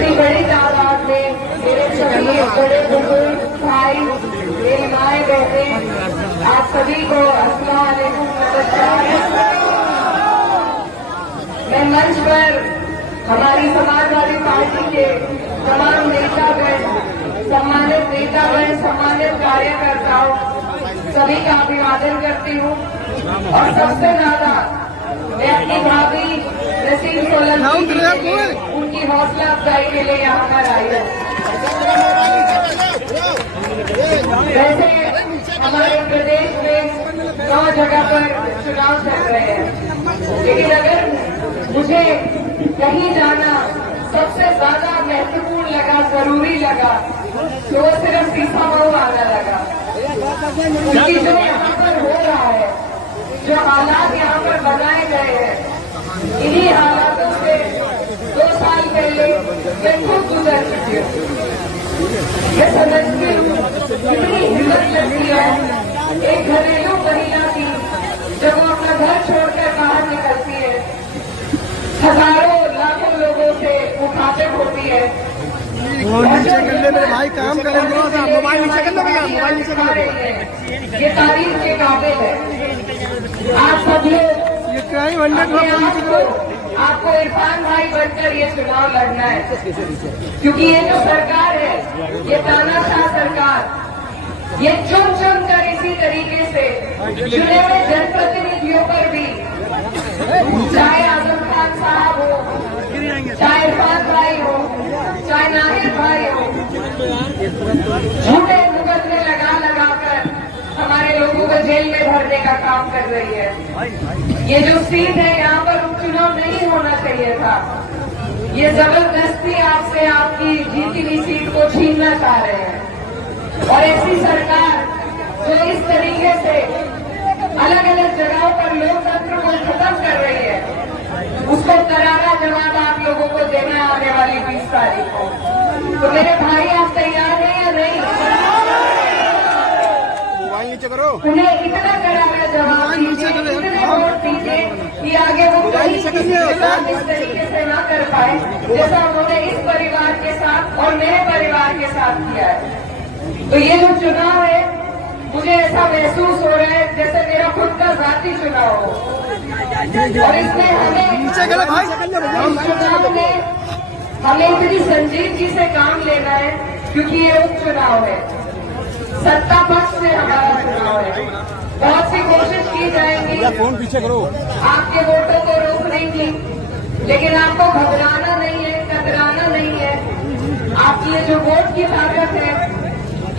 इतनी बड़ी तादाद में मेरे सभी बड़े बुजुर्ग भाई, मेरी माएँ बहनें, आप सभी को अस्सलाम वालेकुम, नमस्कार। मैं मंच पर हमारी समाजवादी पार्टी के तमाम नेतागण, सम्मानित नेतागण, सम्मानित कार्यकर्ताओं, सभी का अभिवादन करती हूँ। और सबसे ज्यादा मैं अपनी भाभी नसीम सोलंकी के लिए, उनकी हौसला अफजाई के लिए यहाँ पर आई हूँ। वैसे हमारे प्रदेश में 9 जगह पर चुनाव चल रहे हैं, लेकिन अगर मुझे कहीं जाना सबसे ज्यादा महत्वपूर्ण लगा, जरूरी लगा, तो वो सिर्फ सीसामऊ आना लगा। क्योंकि जो यहाँ पर हो रहा है, जो हालात यहाँ पर बनाए गए हैं, इन्हीं हालातों से 2 साल पहले मैं खुद गुजर चुकी हूँ। मैं समझती हूँ कितनी हिम्मत लगती है एक घरेलू महिला की जब वो अपना घर छोड़कर बाहर निकलती है, हजारों लाखों लोगों से मुखातिब होती है। भाई काम करेंगे, मोबाइल नीचे कर लो भैया, मोबाइल नीचे कर लो। ये तारीफ के काबिल है। आप सब लोग आपको इरफान भाई बनकर ये चुनाव लड़ना है, क्योंकि ये जो सरकार है, ये तानाशाह सरकार, ये चुन कर इसी तरीके से चुने हुए जनप्रतिनिधियों पर भी, चाहे आजम खान साहब हो, चाहे इरफान भाई हो, चाहे नाहिद भाई हो, झूठे मुकदमे लगा कर हमारे लोगों को जेल में भरने का काम कर रही है। ये जो सीट है, यहाँ पर उपचुनाव नहीं होना चाहिए था। ये जबरदस्ती आपसे आपकी जीती हुई सीट को छीनना चाह रहे हैं। और ऐसी सरकार जो इस तरीके से अलग अलग जगहों पर लोकतंत्र को खत्म कर रही है, उसको करारा जवाब आप लोगों को देना आने वाली 20 तारीख को। तो मेरे भाई, आप तैयार हैं या नहीं? उन्हें इतना करारा जवाब दीजिए, इतने वोट दीजिए कि आगे वो कहीं इस तरीके से ना कर पाए जैसा उन्होंने इस परिवार के साथ और मेरे परिवार के साथ किया है। तो ये जो चुनाव है, मुझे ऐसा महसूस हो रहा है जैसे मेरा खुद का जाती चुनाव हो। और इसमें हमें इतनी संजीदगी से काम लेना है, क्योंकि ये उपचुनाव है, सत्ता पक्ष से हमारा चुनाव है। बहुत सी कोशिश की जाएगी फोन पीछे करो आपके वोटों को रोकने की, लेकिन आपको घबराना नहीं है, कतराना नहीं है। आपकी ये जो वोट की ताकत है,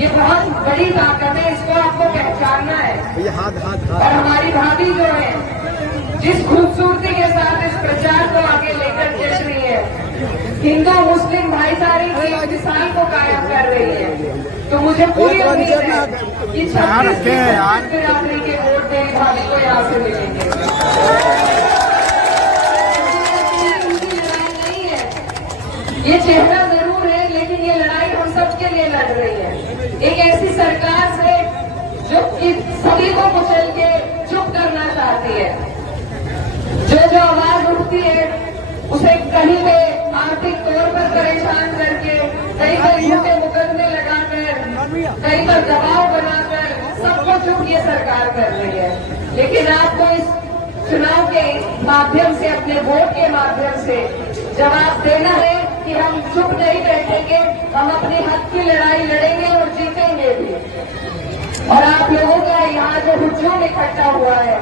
ये बहुत बड़ी ताकत है, इसको आपको पहचानना है। और हमारी भाभी जो है, जिस खूबसूरती के साथ इस प्रचार को आगे लेकर चल रही है, हिंदू मुस्लिम भाईचारे की मिसाल को कायम कर रही है, तो मुझे पूरी उम्मीद है कि 26 बिरादरी के वोट मेरी भाभी को यहाँ से मिलेंगे। नहीं है, ये चेहरा जरूर है, लेकिन ये लड़ाई हम सबके लिए लड़ रही है। एक ऐसी सरकार से जो कि सभी को कुचल के चुप करना चाहती है, जो आवाज उठती है उसे कहीं पे आर्थिक तौर पर परेशान करके, कहीं पर झूठे मुकदमे लगाकर, कहीं पर दबाव बनाकर सबको चुप ये सरकार कर रही है। लेकिन आपको इस चुनाव के माध्यम से, अपने वोट के माध्यम से जवाब देना है कि हम चुप नहीं बैठेंगे, हम अपने हक की लड़ाई लड़ेंगे और जीतेंगे भी। और आप लोगों का यहाँ जो हुजूम इकट्ठा हुआ है,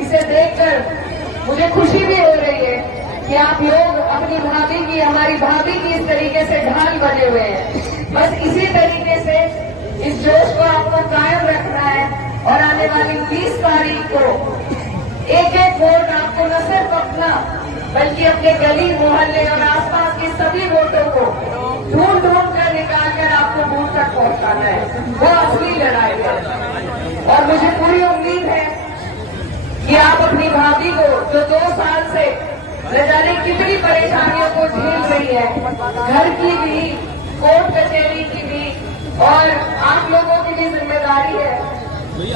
इसे देखकर मुझे खुशी भी हो रही है कि आप लोग अपनी भाभी की, हमारी भाभी की इस तरीके से ढाल बने हुए हैं। बस इसी तरीके से इस जोश को आपको कायम रखना है, और आने वाली 20 तारीख को एक एक वोट आपको न सिर्फ अपना, बल्कि अपने गली मोहल्ले और आसपास के सभी वोटों को ढूंढ कर निकाल कर आपको बूथ तक पहुंचाना है। वो असली लड़ाई है। और मुझे पूरी उम्मीद है कि आप अपनी भाभी को, जो 2 साल से न जाने कितनी परेशानियों को झेल रही है, घर की भी, कोर्ट कचहरी की भी, और आप लोगों की भी जिम्मेदारी है,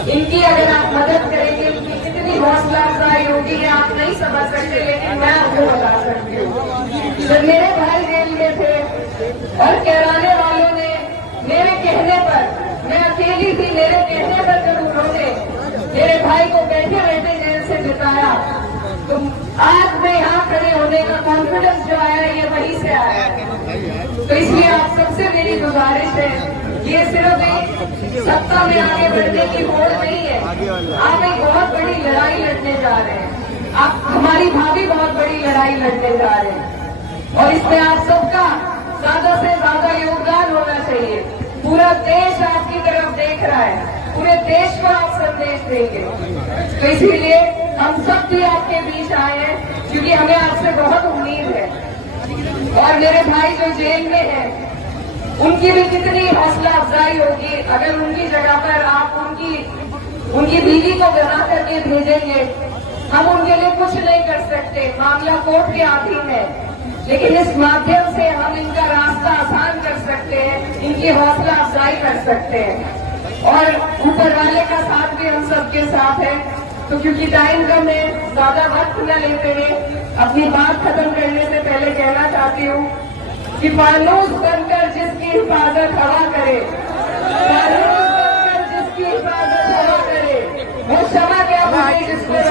इनकी अगर आप मदद करेंगे, इनकी कितनी हौसला अफजाई होगी ये आप नहीं समझ सकते, लेकिन मैं आपको बता सकती हूँ। जब मेरे भाई जेल में थे, और कहलाने वालों ने मेरे कहने पर, मैं अकेली थी, मेरे कहने पर जब उन्होंने मेरे भाई को बैठे बैठे जेल से जिताया, तो आज मैं यहाँ खड़े होने का कॉन्फिडेंस जो आया ये वहीं से आया है। तो इसलिए आप सबसे मेरी गुजारिश है, ये सिर्फ एक सत्ता में आगे बढ़ने की होड़ नहीं है, आप एक बहुत बड़ी लड़ाई लड़ने जा रहे हैं। आप, हमारी भाभी बहुत बड़ी लड़ाई लड़ने जा रहे हैं और इसमें आप सबका ज्यादा से ज्यादा योगदान होना चाहिए। पूरा देश आपकी तरफ देख रहा है, पूरे देश को आप संदेश देंगे। तो इसीलिए हम सब भी आपके बीच आए हैं, क्योंकि हमें आपसे बहुत उम्मीद है। और मेरे भाई जो जेल में हैं, उनकी भी कितनी हौसला अफजाई होगी अगर उनकी जगह पर आप उनकी बीवी को बना करके भेजेंगे। हम उनके लिए कुछ नहीं कर सकते, मामला कोर्ट के अधीन है, लेकिन इस माध्यम से हम इनका रास्ता आसान कर सकते हैं, इनकी हौसला अफजाई कर सकते हैं। और ऊपर वाले का साथ भी हम सबके साथ है। तो क्योंकि टाइम कम है, ज्यादा वक्त न लेते हुए अपनी बात खत्म करने से पहले कहना चाहती हूँ कि फानूस बनकर जिसकी हिफाजत हवा करे, फानूस बनकर जिसकी हिफाजत हवा करे, वो क्षमा क्या पाए जिसको